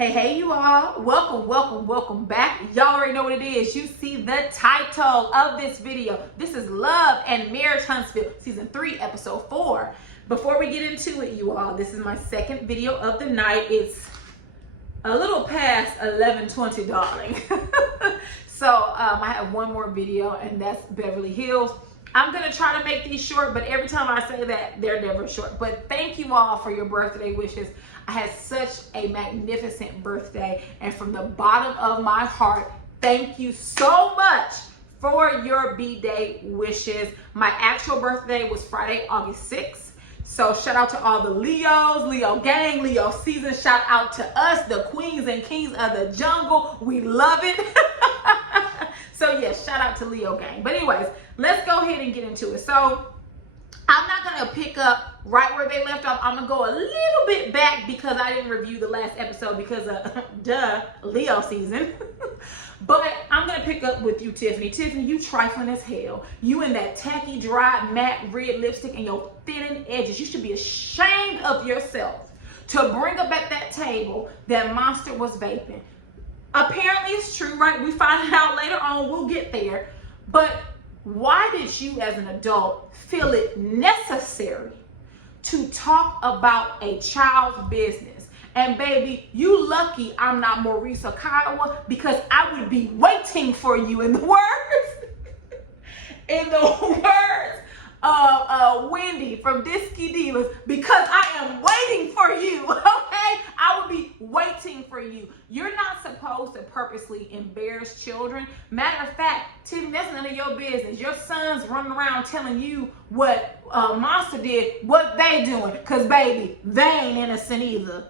Hey, you all. Welcome back. Y'all already know what it is. You see the title of this video. This is Love and Marriage Huntsville, Season 3, Episode 4. Before we get into it, you all, this is my second video of the night. It's a little past 11:20, darling. So I have one more video, and that's Beverly Hills. I'm going to try to make these short, but every time I say that, they're never short. But thank you all for your birthday wishes. I had such a magnificent birthday, and from the bottom of my heart, thank you so much for your B-Day wishes. My actual birthday was Friday, August 6th. So shout out to all the Leos, Leo gang, Leo season. Shout out to us, the queens and kings of the jungle. We love it. So yes, shout out to Leo gang. But anyways, let's go ahead and get into it. So I'm not going to pick up right where they left off. I'm going to go a little bit back because I didn't review the last episode because of, Leo season. But I'm going to pick up with you, Tiffany. Tiffany, you trifling as hell. You in that tacky, dry, matte red lipstick and your thinning edges. You should be ashamed of yourself to bring up at that table that Monster was vaping. Apparently it's true, right? We find it out later on. We'll get there. But why did you as an adult feel it necessary to talk about a child's business? And baby, you lucky I'm not Maurice or Kyle, because I would be waiting for you, in the words of Wendy from Disky Divas, because I am waiting for you, okay? I would be waiting for you. You're not supposed to purposely embarrass children. Matter of fact, Tiffany, that's none of your business. Your son's running around telling you what Monster did, what they doing, because baby, they ain't innocent either.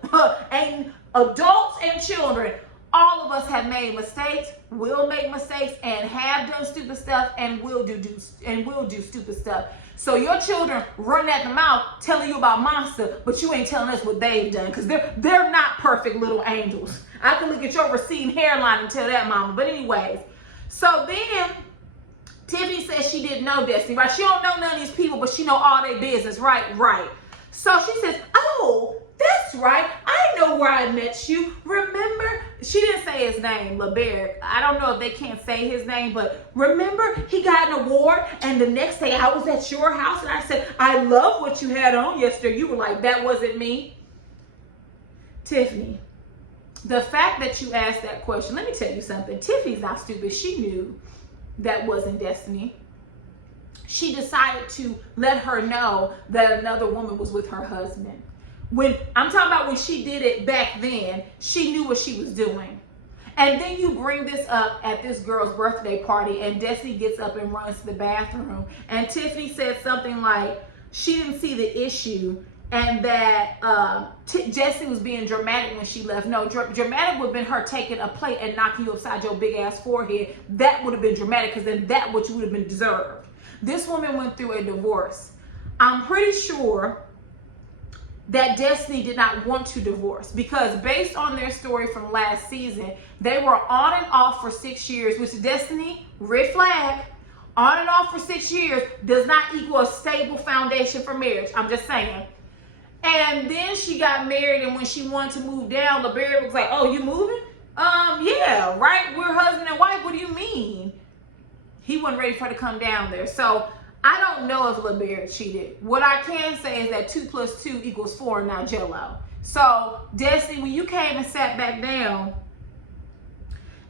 Ain't adults and children. All of us have made mistakes, will make mistakes, and have done stupid stuff, and will do stupid stuff. So your children running at the mouth telling you about Monster, but you ain't telling us what they've done, because they're not perfect little angels. I can look at your receding hairline and tell that, mama. But anyways, so then Tiffany says she didn't know Destiny, right? She don't know none of these people, but she know all their business, right? Right. So she says, oh, that's right. I know where I met you. Remember? She didn't say his name, LeBert. I don't know if they can't say his name, but remember he got an award, and the next day I was at your house and I said, I love what you had on yesterday. You were like, that wasn't me. Tiffany, the fact that you asked that question, let me tell you something. Tiffany's not stupid. She knew that wasn't Destiny. She decided to let her know that another woman was with her husband. When I'm talking about when she did it back then, she knew what she was doing. And then you bring this up at this girl's birthday party, and Destiny gets up and runs to the bathroom. And Tiffany said something like she didn't see the issue, and that Jessie was being dramatic when she left. No, dramatic would have been her taking a plate and knocking you upside your big ass forehead. That would have been dramatic, because then that what you would have been deserved. This woman went through a divorce. I'm pretty sure that Destiny did not want to divorce, because based on their story from last season, they were on and off for 6 years, which Destiny, red flag, on and off for 6 years does not equal a stable foundation for marriage. I'm just saying. And then she got married, and when she wanted to move down, LeBert was like, oh, you moving? Yeah, right? We're husband and wife. What do you mean? He wasn't ready for her to come down there. So I don't know if LeBert cheated. What I can say is that 2 + 2 = 4, not Jello. So Destiny, when you came and sat back down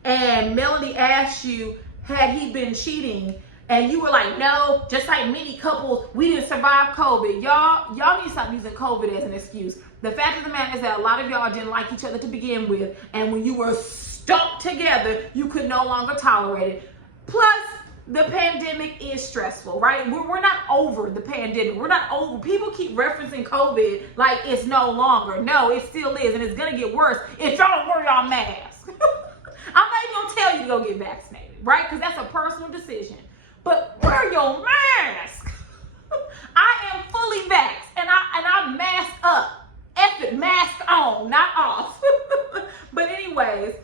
and Melody asked you, had he been cheating? And you were like, no, just like many couples, we didn't survive COVID. Y'all need to stop using COVID as an excuse. The fact of the matter is that a lot of y'all didn't like each other to begin with. And when you were stuck together, you could no longer tolerate it. Plus, the pandemic is stressful, right? We're not over the pandemic. We're not over. People keep referencing COVID like it's no longer. No, it still is, and it's going to get worse if y'all don't wear y'all masks. I'm not even going to tell you to go get vaccinated, right? Because that's a personal decision. But wear your mask. I am fully vaxxed, and I mask up. F it, mask on, not off. But anyways,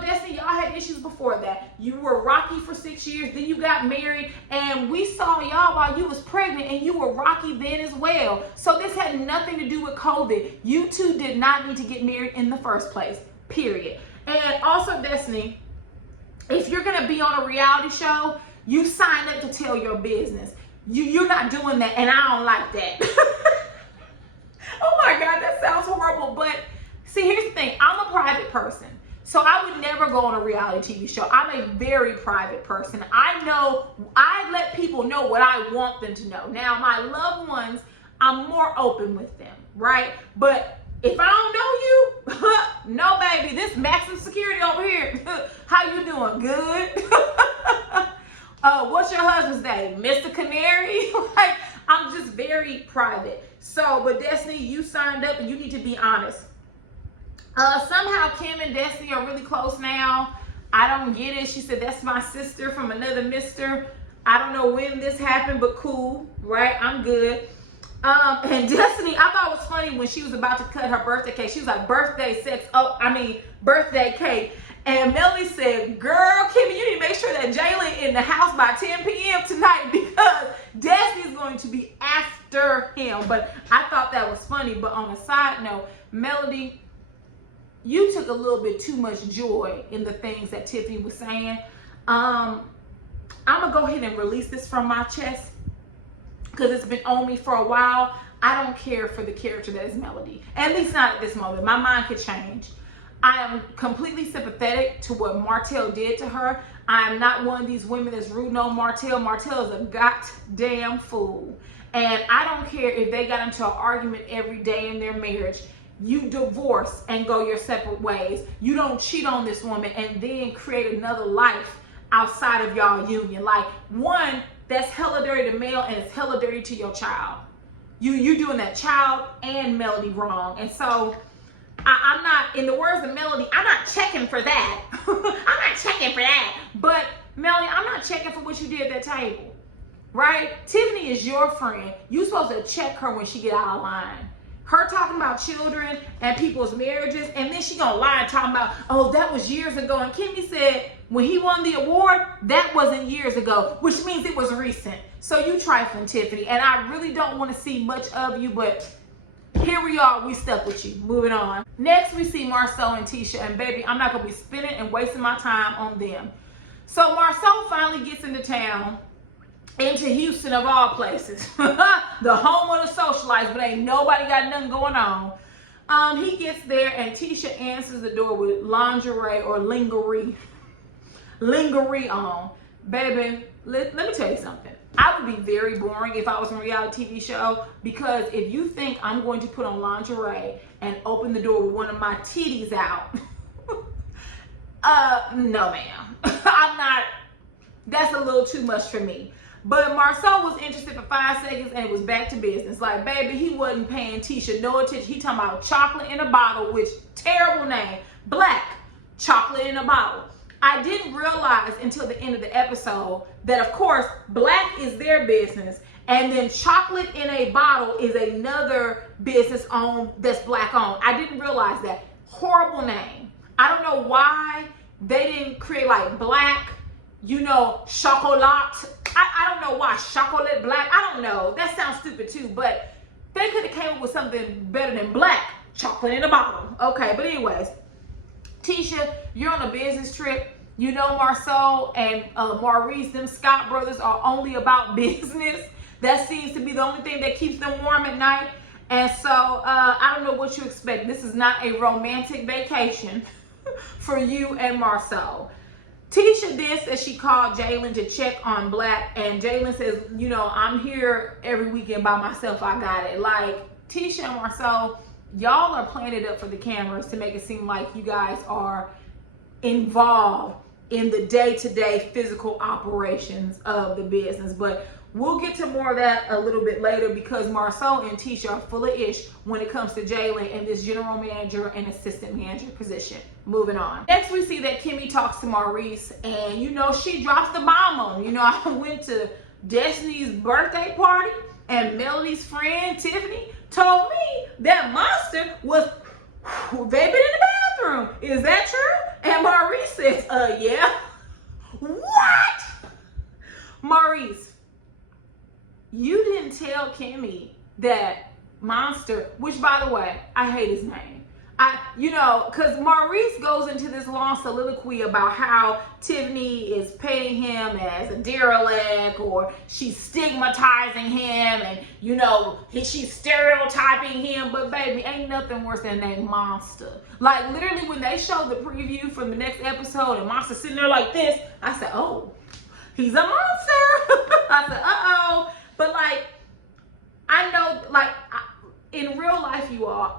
Destiny, y'all had issues before that. You were rocky for 6 years, then you got married, and And we saw y'all while you was pregnant, and you were rocky then as well. So this had nothing to do with COVID. You two did not need to get married in the first place, period. And also, Destiny, if you're gonna be on a reality show, you sign up to tell your business. You're not doing that, and I don't like that. Oh my God, that sounds horrible. But see, here's the thing. I'm a private person. So I would never go on a reality TV show. I'm a very private person. I let people know what I want them to know. Now, my loved ones, I'm more open with them, right? But if I don't know you, no, baby, this maximum security over here. How you doing? Good. What's your husband's name? Mr. Canary? Like, I'm just very private. So, but Destiny, you signed up and you need to be honest. Somehow Kim and Destiny are really close now. I don't get it. She said, that's my sister from another mister. I don't know when this happened, but cool, right? I'm good. And Destiny, I thought it was funny when she was about to cut her birthday cake. She was like, birthday cake. And Melody said, girl, Kimmy, you need to make sure that Jalen in the house by 10 p.m. tonight because Destiny's going to be after him. But I thought that was funny. But on a side note, Melody, you took a little bit too much joy in the things that Tiffany was saying. I'm going to go ahead and release this from my chest because it's been on me for a while. I don't care for the character that is Melody. At least not at this moment. My mind could change. I am completely sympathetic to what Marcel did to her. I am not one of these women that's rooting on Marcel. Marcel is a goddamn fool. And I don't care if they got into an argument every day in their marriage. You divorce and go your separate ways. You don't cheat on this woman and then create another life outside of y'all union. Like, one, that's hella dirty to Mel and it's hella dirty to your child. You doing that child and Melody wrong. And so I'm not, in the words of Melody, I'm not checking for that. I'm not checking for that. But Melody, I'm not checking for what you did at that table, right? Tiffany is your friend. You're supposed to check her when she get out of line. Her talking about children and people's marriages, and then she gonna lie and talking about, oh, that was years ago. And Kimmy said when he won the award, that wasn't years ago, which means it was recent. So you trifling, Tiffany, and I really don't want to see much of you, but here we are, we stuck with you. Moving on. Next, we see Marcel and Tisha, and baby, I'm not gonna be spending and wasting my time on them. So Marcel finally gets into town, into Houston of all places, the home of the socialites, but ain't nobody got nothing going on. He gets there and Tisha answers the door with lingerie or lingerie on. Baby, let me tell you something. I would be very boring if I was on a reality TV show, because if you think I'm going to put on lingerie and open the door with one of my titties out, no ma'am. I'm not, that's a little too much for me. But Marcel was interested for 5 seconds and it was back to business. Like, baby, he wasn't paying Tisha no attention. He talking about chocolate in a bottle, which terrible name. Black chocolate in a bottle. I didn't realize until the end of the episode that, of course, black is their business, and then chocolate in a bottle is another business owned that's black owned. I didn't realize that. Horrible name. I don't know why they didn't create like black, chocolat. I don't know why chocolate black. I don't know. That sounds stupid too, but they could have came up with something better than black chocolate in a bottle. Okay, but anyways, Tisha, you're on a business trip. Marcel and Maurice, them Scott brothers, are only about business. That seems to be the only thing that keeps them warm at night. And so I don't know what you expect. This is not a romantic vacation for you and Marcel. Tisha then says she called Jalen to check on Black, and Jalen says, I'm here every weekend by myself. I got it. Like, Tisha and Marcel, y'all are playing it up for the cameras to make it seem like you guys are involved in the day-to-day physical operations of the business. But we'll get to more of that a little bit later, because Marcel and Tisha are full of ish when it comes to Jalen and this general manager and assistant manager position. Moving on. Next, we see that Kimmy talks to Maurice, and she drops the bomb on him. I went to Destiny's birthday party, and Melody's friend Tiffany told me that monster was vaping in the bathroom. Is that true? And Maurice says, yeah. What? Maurice, you didn't tell Kimmy that Monster, which by the way, I hate his name. Because Maurice goes into this long soliloquy about how Tiffany is paying him as a derelict, or she's stigmatizing him, and she's stereotyping him. But baby, ain't nothing worse than that Monster. Like literally, when they showed the preview from the next episode, and Monster's sitting there like this, I said, "Oh, he's a monster." I said, "Uh-oh," but like, I know, like. In real life, you all,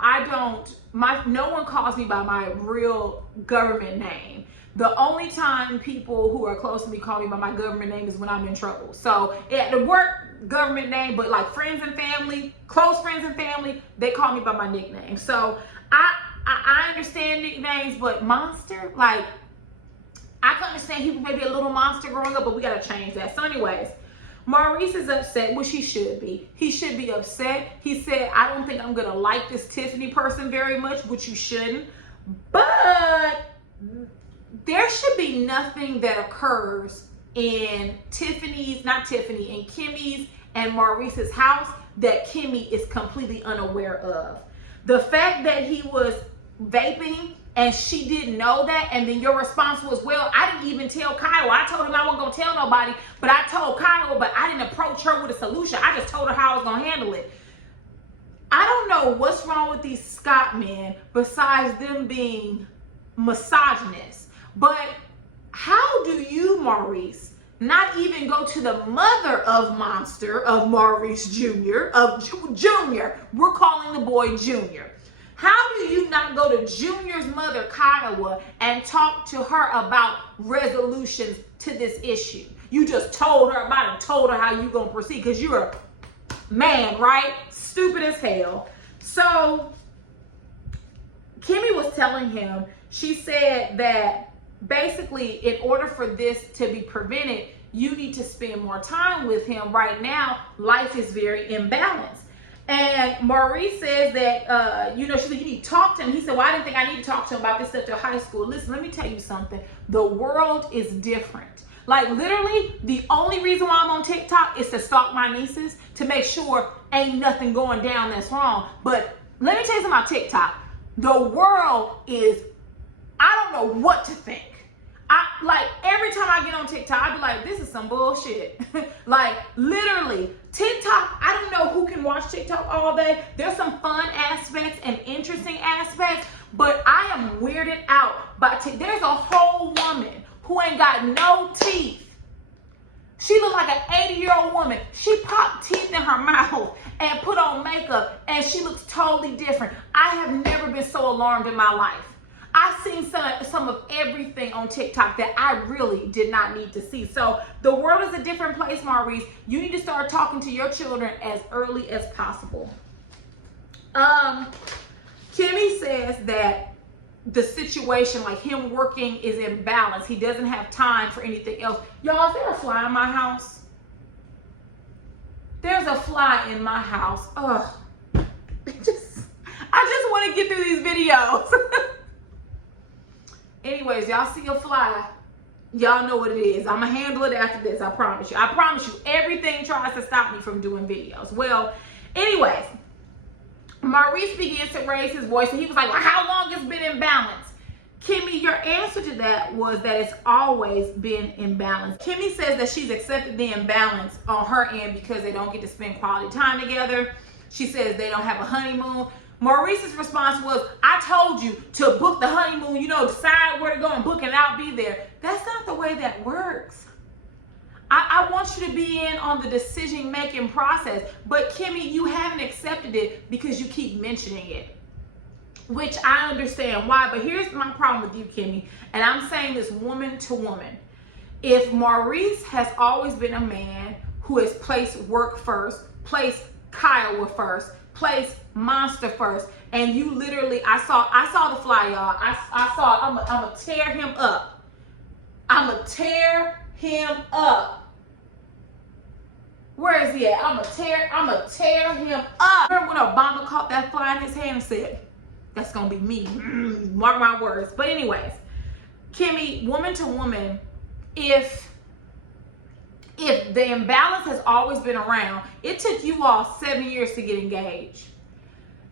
no one calls me by my real government name. The only time people who are close to me call me by my government name is when I'm in trouble. So at the work, government name, but like friends and family, close friends and family, they call me by my nickname. So I understand nicknames, but Monster, like, I can understand he was maybe a little monster growing up, but we gotta change that. So anyways, Maurice is upset, which he should be. He should be upset. He said, I don't think I'm going to like this Tiffany person very much, which you shouldn't. But there should be nothing that occurs in Kimmy's and Maurice's house that Kimmy is completely unaware of. The fact that he was vaping and she didn't know that, and then your response was, well, I didn't even tell Kyle. I told him I wasn't going to tell nobody, but I told Kyle, but I didn't approach her with a solution. I just told her how I was going to handle it. I don't know what's wrong with these Scott men besides them being misogynists. But how do you, Maurice, not even go to the mother of Monster, of Maurice Jr., Junior? We're calling the boy Junior. How do you not go to Junior's mother, Kiowa, and talk to her about resolutions to this issue? You just told her about it and told her how you going to proceed because you're a man, right? Stupid as hell. So Kimmy was telling him, she said that basically in order for this to be prevented, you need to spend more time with him. Right now, life is very imbalanced. And Maurice says that, she said, you need to talk to him. He said, well, I didn't think I need to talk to him about this stuff till high school. Listen, let me tell you something. The world is different. Like literally, the only reason why I'm on TikTok is to stalk my nieces to make sure ain't nothing going down that's wrong. But let me tell you something about TikTok. The world is, I don't know what to think. Like every time I get on TikTok, I be like, this is some bullshit. Like literally, TikTok, I don't know who can watch TikTok all day. There's some fun aspects and interesting aspects, but I am weirded out by there's a whole woman who ain't got no teeth. She look like an 80-year-old woman. She popped teeth in her mouth and put on makeup, and she looks totally different. I have never been so alarmed in my life. I've seen some of everything on TikTok that I really did not need to see. So the world is a different place, Maurice. You need to start talking to your children as early as possible. Kimmy says that the situation, like him working, is imbalanced. He doesn't have time for anything else. Y'all, is there a fly in my house? There's a fly in my house. Ugh. I just want to get through these videos. Anyways, y'all see a fly, y'all know what it is. I'm going to handle it after this, I promise you. I promise you, everything tries to stop me from doing videos. Well, anyways, Maurice begins to raise his voice, and he was like, well, how long it's been imbalanced? Kimmy, your answer to that was that it's always been imbalanced. Kimmy says that she's accepted the imbalance on her end because they don't get to spend quality time together. She says they don't have a honeymoon. Maurice's response was, I told you to book the honeymoon, decide where to go and book it and I'll be there. That's not the way that works. I want you to be in on the decision-making process. But Kimmy, you haven't accepted it because you keep mentioning it, which I understand why. But here's my problem with you, Kimmy, and I'm saying this woman to woman. If Maurice has always been a man who has placed work first, placed Kyle first, place Monster first, and you literally, I saw the fly, y'all. I saw it. I'm gonna tear him up. I'm gonna tear him up. Where is he at? I'm gonna tear him up. Remember when Obama caught that fly in his hand and said, that's gonna be me. Mark my words. But anyways, Kimmy, woman to woman, if if the imbalance has always been around, it took you all 7 years to get engaged,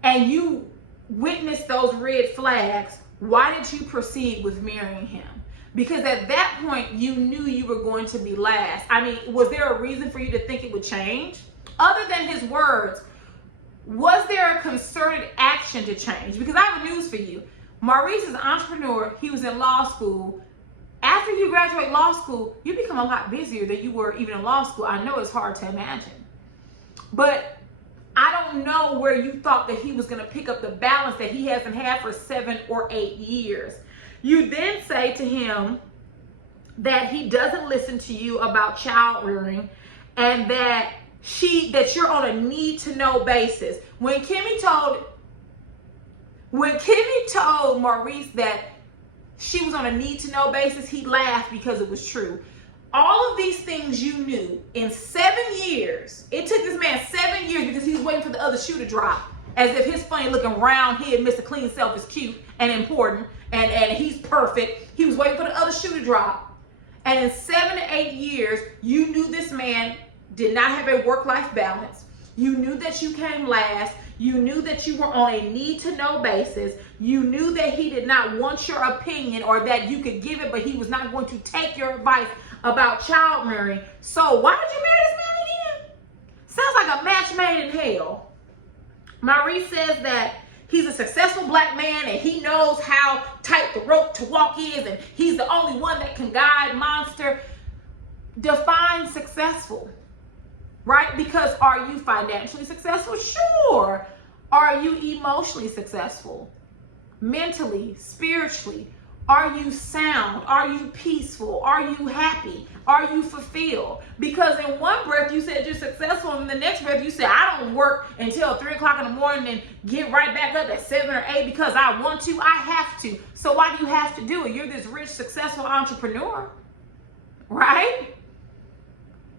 and you witnessed those red flags, why did you proceed with marrying him? Because at that point, you knew you were going to be last. I mean, was there a reason for you to think it would change? Other than his words, was there a concerted action to change? Because I have news for you. Maurice is an entrepreneur. He was in law school. After you graduate law school, you become a lot busier than you were even in law school. I know it's hard to imagine. But I don't know where you thought that he was going to pick up the balance that he hasn't had for 7 or 8 years. You then say to him that he doesn't listen to you about child rearing, and that you're on a need to know basis. When Kimmy told Maurice that she was on a need to know basis, he laughed because it was true. All of these things you knew in 7 years. It took this man 7 years because he was waiting for the other shoe to drop. As if his funny looking round head Mr. Clean Self is cute and important and he's perfect. He was waiting for the other shoe to drop. And in 7 to 8 years, you knew this man did not have a work-life balance. You knew that you came last. You knew that you were on a need-to-know basis. You knew that he did not want your opinion, or that you could give it, but he was not going to take your advice about child rearing. So why did you marry this man again? Sounds like a match made in hell. Maurice says that he's a successful black man and he knows how tight the rope to walk is, and he's the only one that can guide Monster. Define successful, right? Because are you financially successful? Sure. Are you emotionally successful? Mentally, spiritually? Are you sound? Are you peaceful? Are you happy? Are you fulfilled? Because in one breath you said you're successful, and in the next breath you said, I don't work until 3 o'clock in the morning and get right back up at 7 or 8 because I want to, I have to. So why do you have to do it? You're this rich, successful entrepreneur, right?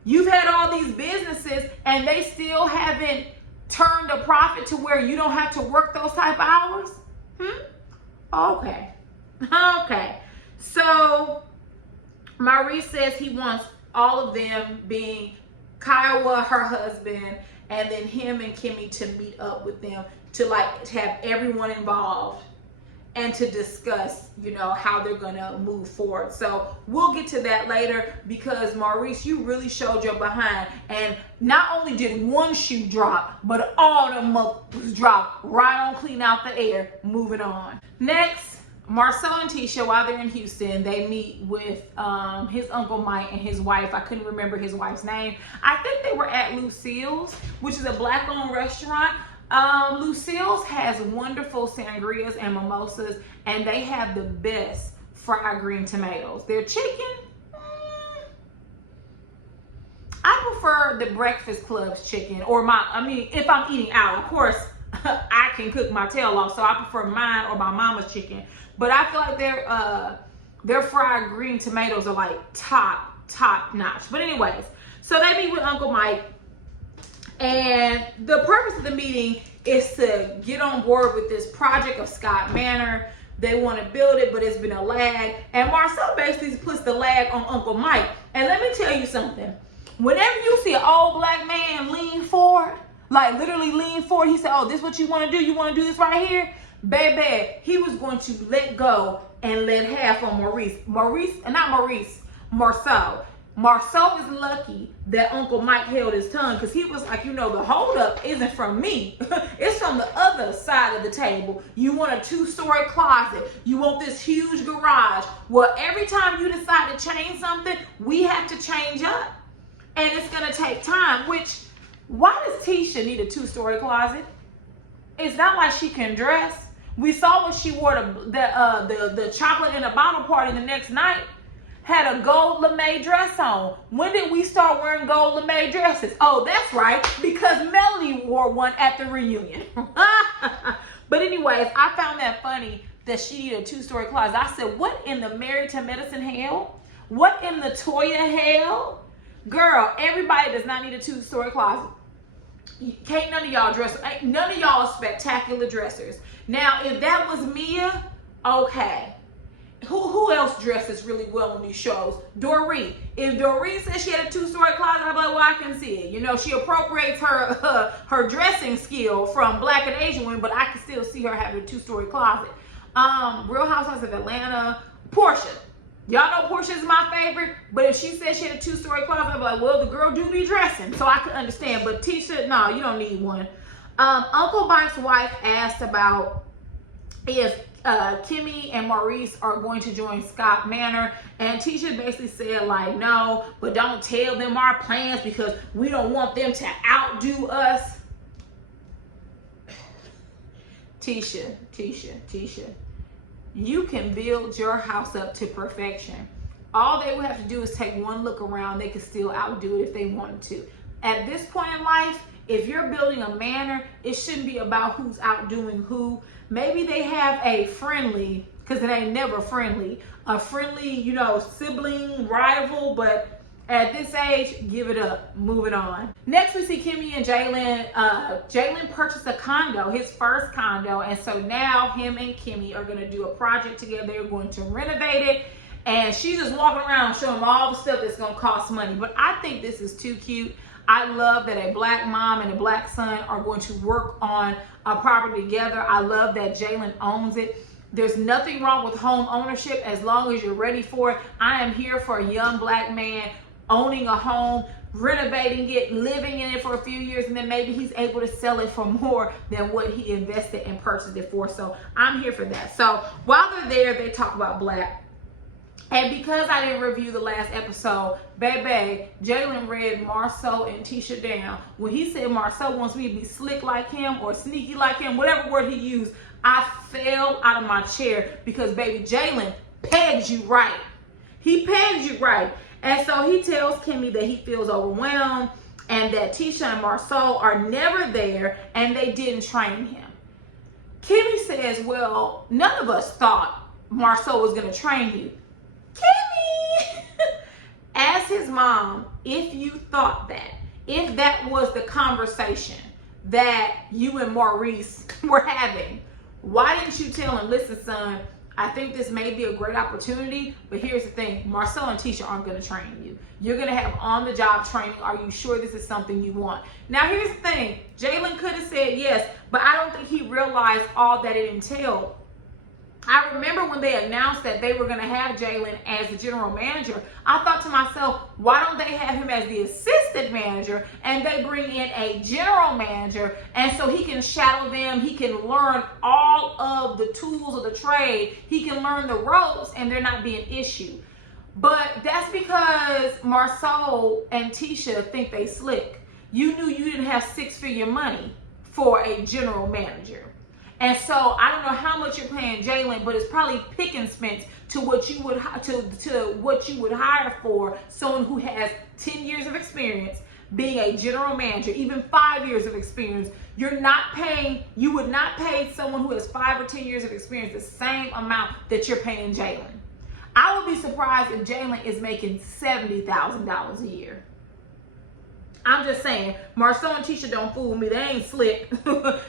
You've had all these businesses and they still haven't turned a profit to where you don't have to work those type of hours? Okay. Okay. So Maurice says he wants all of them, being Kiowa, her husband, and then him and Kimmy, to meet up with them, to have everyone involved and to discuss, how they're gonna move forward. So we'll get to that later, because Maurice, you really showed your behind, and not only did one shoe drop, but all of them was dropped right on Clean Out the Air. Moving on. Next, Marcel and Tisha, while they're in Houston, they meet with his Uncle Mike and his wife. I couldn't remember his wife's name. I think they were at Lucille's, which is a black-owned restaurant. Lucille's has wonderful sangrias and mimosas, and they have the best fried green tomatoes. Their chicken, I prefer the Breakfast Club's chicken, or if I'm eating out, of course, I can cook my tail off, so I prefer mine or my mama's chicken. But I feel like their fried green tomatoes are like top notch. But anyways, so they meet with Uncle Mike. And the purpose of the meeting is to get on board with this project of Scott Manor. They want to build it, but it's been a lag. And Marcel basically puts the lag on Uncle Mike. And let me tell you something. Whenever you see an old black man lean forward, like literally lean forward, he said, oh, this is what you want to do? You want to do this right here? Baby, he was going to let go and let half on Marcel. Marcel is lucky that Uncle Mike held his tongue, because he was like, the holdup isn't from me. It's from the other side of the table. You want a 2-story closet. You want this huge garage. Well, every time you decide to change something, we have to change up. And it's going to take time, why does Tisha need a 2-story closet? It's not like she can dress. We saw when she wore the chocolate in a bottle party the next night. Had a gold lame dress on. When did we start wearing gold lame dresses? Oh, that's right, because Melanie wore one at the reunion. But anyways, I found that funny that she needed a 2-story closet. I said, what in the Married to Medicine hell? What in the Toya hell? Girl, everybody does not need a 2-story closet. Can't none of y'all dress. None of y'all are spectacular dressers. Now, if that was Mia, okay. who else dresses really well on these shows? Doreen. If Doreen says she had a 2-story closet, I'm like, well, I can see it. You know, she appropriates her dressing skill from Black and Asian women, but I can still see her having a 2-story closet. Real Housewives of Atlanta, Portia. Y'all know Portia is my favorite, but if she said she had a 2-story closet, I'm like, well, the girl do be dressing, so I can understand. But Tisha, no, you don't need one. Uncle Mike's wife asked about if Kimmy and Maurice are going to join Scott Manor, and Tisha basically said like, no, but don't tell them our plans because we don't want them to outdo us. Tisha, you can build your house up to perfection. All they would have to do is take one look around. They could still outdo it if they wanted to. At this point in life, if you're building a manor, it shouldn't be about who's outdoing who. Maybe they have a friendly, because it ain't never friendly, a friendly, you know, sibling, rival, but at this age, give it up, move it on. Next, we see Kimmy and Jalen. Jalen purchased a condo, his first condo, and so now him and Kimmy are gonna do a project together. They're going to renovate it, and she's just walking around showing them all the stuff that's gonna cost money. But I think this is too cute. I love that a Black mom and a Black son are going to work on a property together. I love that Jalen owns it. There's nothing wrong with home ownership as long as you're ready for it. I am here for a young Black man owning a home, renovating it, living in it for a few years, and then maybe he's able to sell it for more than what he invested and purchased it for. So I'm here for that. So while they're there, they talk about Black. And because I didn't review the last episode, baby, Jalen read Marcel and Tisha down. When he said Marcel wants me to be slick like him or sneaky like him, whatever word he used, I fell out of my chair because, baby, Jalen pegs you right. He pegs you right. And so he tells Kimmy that he feels overwhelmed and that Tisha and Marcel are never there and they didn't train him. Kimmy says, well, none of us thought Marcel was going to train you. Kimmy! Ask his mom if you thought that, if that was the conversation that you and Maurice were having. Why didn't you tell him, listen, son, I think this may be a great opportunity, but here's the thing, Marcel and Tisha aren't going to train you. You're going to have on-the-job training. Are you sure this is something you want? Now, here's the thing. Jalen could have said yes, but I don't think he realized all that it entailed. I remember when they announced that they were going to have Jalen as the general manager, I thought to myself, why don't they have him as the assistant manager and they bring in a general manager, and so he can shadow them, he can learn all of the tools of the trade, he can learn the ropes, and they're not being issued. But that's because Marcel and Tisha think they slick. You knew you didn't have 6-figure money for a general manager. And so I don't know how much you're paying Jalen, but it's probably pick and spence to what you would what you would hire for someone who has 10 years of experience being a general manager, even 5 years of experience. You would not pay someone who has 5 or 10 years of experience the same amount that you're paying Jalen. I would be surprised if Jalen is making $70,000 a year. I'm just saying, Marcel and Tisha don't fool me. They ain't slick.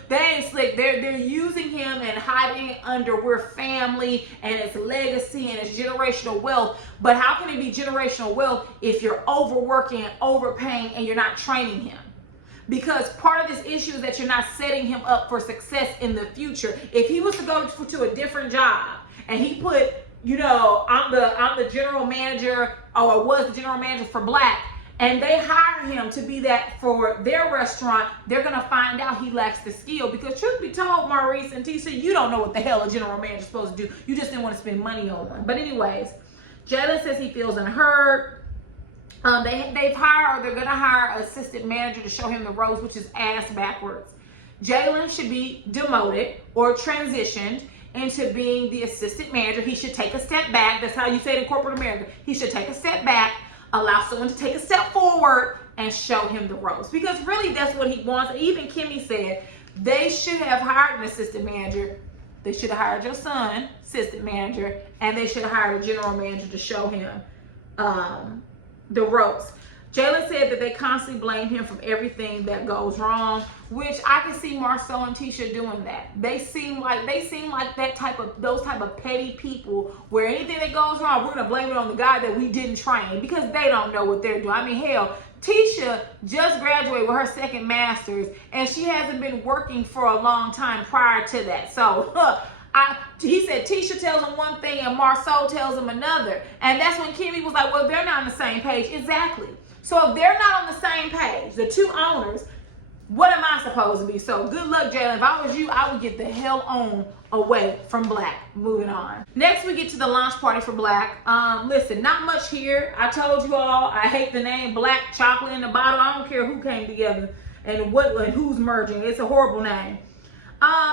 They ain't slick. They're using him and hiding it under we're family and it's legacy and it's generational wealth. But how can it be generational wealth if you're overworking and overpaying and you're not training him? Because part of this issue is that you're not setting him up for success in the future. If he was to go to a different job and he put, you know, I'm the general manager or was the general manager for Black, and they hire him to be that for their restaurant, they're going to find out he lacks the skill. Because truth be told, Maurice and Tisha, you don't know what the hell a general manager is supposed to do. You just didn't want to spend money on one. But anyways, Jalen says he feels unheard. They've hired, or they're going to hire an assistant manager to show him the ropes, which is ass backwards. Jalen should be demoted or transitioned into being the assistant manager. He should take a step back. That's how you say it in corporate America. He should take a step back, allow someone to take a step forward and show him the ropes. Because really that's what he wants. Even Kimmy said they should have hired an assistant manager. They should have hired your son, assistant manager, and they should have hired a general manager to show him the ropes. Jalen said that they constantly blame him for everything that goes wrong, which I can see Marcel and Tisha doing that. They seem like those type of petty people where anything that goes wrong, we're gonna blame it on the guy that we didn't train because they don't know what they're doing. I mean, hell, Tisha just graduated with her second master's and she hasn't been working for a long time prior to that. So he said Tisha tells him one thing and Marcel tells him another. And that's when Kimmy was like, well, they're not on the same page. Exactly. So if they're not on the same page, the two owners, what am I supposed to be? So good luck, Jalen. If I was you, I would get the hell on away from Black. Moving on. Next, we get to the launch party for Black. Listen, not much here. I told you all, I hate the name Black Chocolate in the Bottle. I don't care who came together and who's merging. It's a horrible name.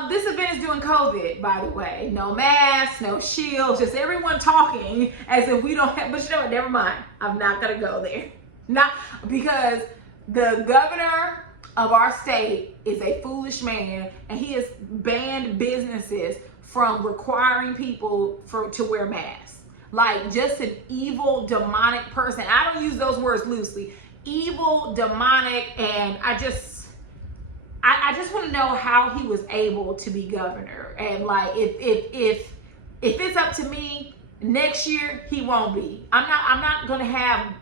This event is doing COVID, by the way. No masks, no shields, just everyone talking as if we don't have, but you know what, never mind. I'm not gonna go there. Not because the governor of our state is a foolish man and he has banned businesses from requiring people to wear masks. Like just an evil, demonic person. I don't use those words loosely. Evil, demonic, and I just want to know how he was able to be governor. And like if it's up to me, next year he won't be. I'm not gonna have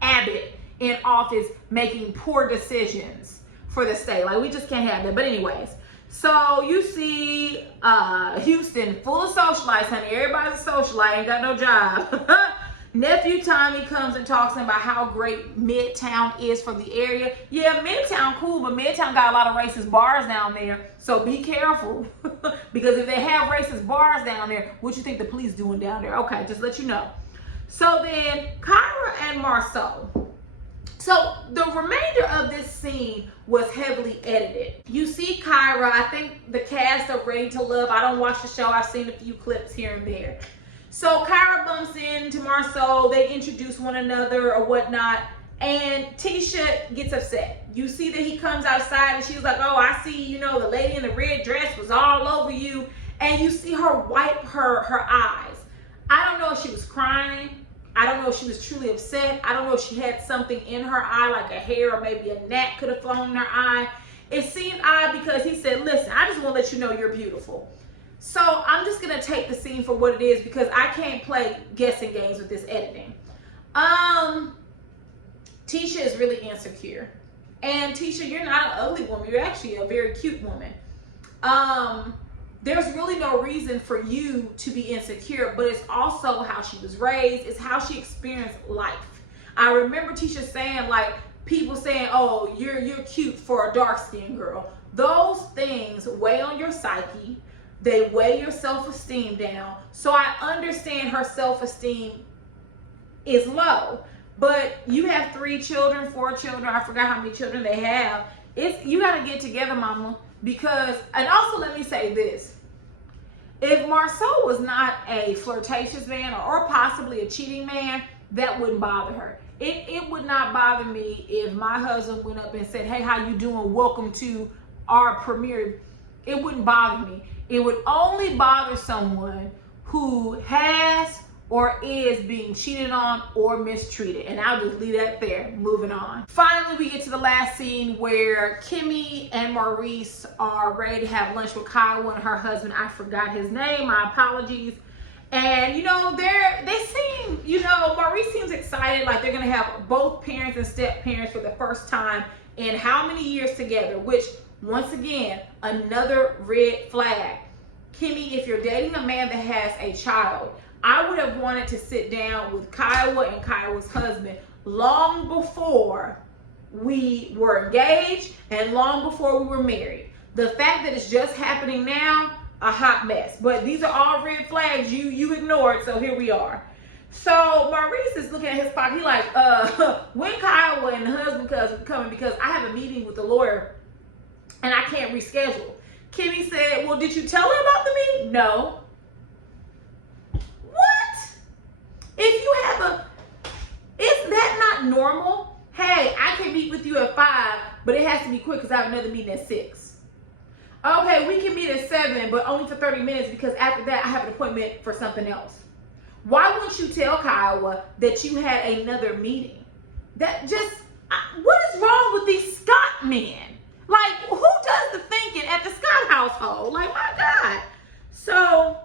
Abbott in office making poor decisions for the state. Like we just can't have that. But anyways, so you see Houston full of socialites, honey. Everybody's a socialite, ain't got no job. Nephew Tommy comes and talks about how great Midtown is for the area. Yeah, Midtown cool, but Midtown got a lot of racist bars down there. So be careful. Because if they have racist bars down there, what you think the police doing down there? Okay, just let you know. So then Kyra and Marcel. So the remainder of this scene was heavily edited. You see Kyra, I think the cast of Ready to Love, I don't watch the show, I've seen a few clips here and there. So Kyra bumps into Marcel, they introduce one another or whatnot, and Tisha gets upset. You see that he comes outside and she's like, oh, I see, you know, the lady in the red dress was all over you. And you see her wipe her eyes. I don't know if she was crying. I don't know if she was truly upset. I don't know if she had something in her eye, like a hair or maybe a gnat could have flown in her eye. It seemed odd because he said, listen, I just want to let you know you're beautiful. So I'm just going to take the scene for what it is because I can't play guessing games with this editing. Tisha is really insecure. And Tisha, you're not an ugly woman. You're actually a very cute woman. There's really no reason for you to be insecure, but it's also how she was raised. It's how she experienced life. I remember Tisha saying, like, people saying, oh, you're cute for a dark-skinned girl. Those things weigh on your psyche. They weigh your self-esteem down. So I understand her self-esteem is low. But you have 3 children, 4 children. I forgot how many children they have. You got to get together, mama. Because, and also let me say this. If Marcel was not a flirtatious man or possibly a cheating man, that wouldn't bother her. It would not bother me if my husband went up and said, hey, how you doing? Welcome to our premiere. It wouldn't bother me. It would only bother someone who has or is being cheated on or mistreated. And I'll just leave that there. Moving on. Finally, we get to the last scene where Kimmy and Maurice are ready to have lunch with Kyle and her husband. I forgot his name. My apologies. And, you know, they seem, you know, Maurice seems excited like they're going to have both parents and step-parents for the first time in how many years together, which, once again, another red flag. Kimmy, if you're dating a man that has a child, I would have wanted to sit down with Kyle and Kyle's husband long before we were engaged and long before we were married. The fact that it's just happening now, a hot mess. But these are all red flags you ignored, so here we are. So Maurice is looking at his pocket. He like, when Kyle and the husband coming, because I have a meeting with the lawyer and I can't reschedule. Kimmy said, well, did you tell her about the meeting? No. If you have is that not normal? Hey, I can meet with you at 5, but it has to be quick because I have another meeting at 6. Okay, we can meet at 7, but only for 30 minutes because after that I have an appointment for something else. Why wouldn't you tell Kyle that you had another meeting? that just, what is wrong with these Scott men? Like, who does the thinking at the Scott household? Like, my God. So,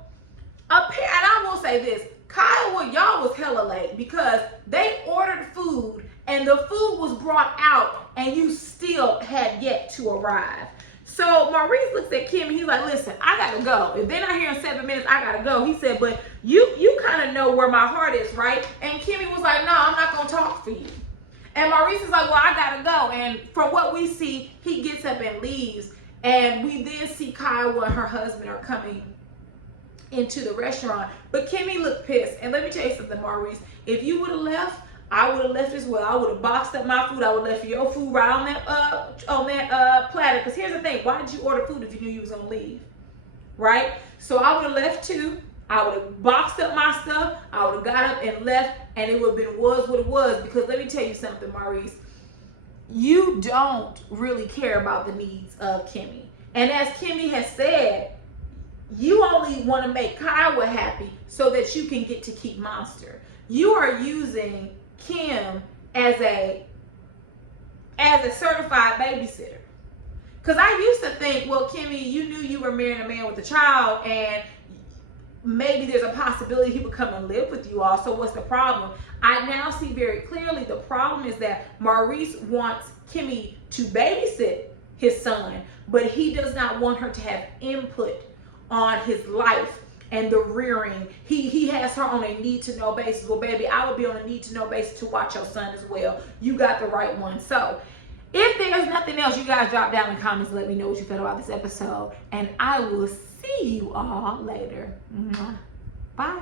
and I will say this, Kyle, y'all was hella late because they ordered food and the food was brought out and you still had yet to arrive. So Maurice looks at Kimmy, he's like, listen, I gotta go. If they're not here in 7 minutes, I gotta go. He said, but you kind of know where my heart is, right? And Kimmy was like, no, I'm not gonna talk for you. And Maurice is like, well, I gotta go. And from what we see, he gets up and leaves. And we then see Kyle and her husband are coming into the restaurant. But Kimmy looked pissed. And let me tell you something, Maurice. If you would have left, I would have left as well. I would have boxed up my food. I would have left your food right on that platter. Because here's the thing. Why did you order food if you knew you was going to leave? Right? So I would have left too. I would have boxed up my stuff. I would have got up and left. And it would have been was what it was. Because let me tell you something, Maurice. You don't really care about the needs of Kimmy. And as Kimmy has said, you only want to make Kyle happy so that you can get to keep Monster. You are using Kim as a certified babysitter. Because I used to think, well, Kimmy, you knew you were marrying a man with a child and maybe there's a possibility he would come and live with you all. So what's the problem? I now see very clearly the problem is that Maurice wants Kimmy to babysit his son, but he does not want her to have input on his life and the rearing. He has her on a need-to-know basis. Well, baby, I would be on a need-to-know basis to watch your son as well. You got the right one. So if there's nothing else, you guys drop down in the comments and let me know what you felt about this episode. And I will see you all later. Bye.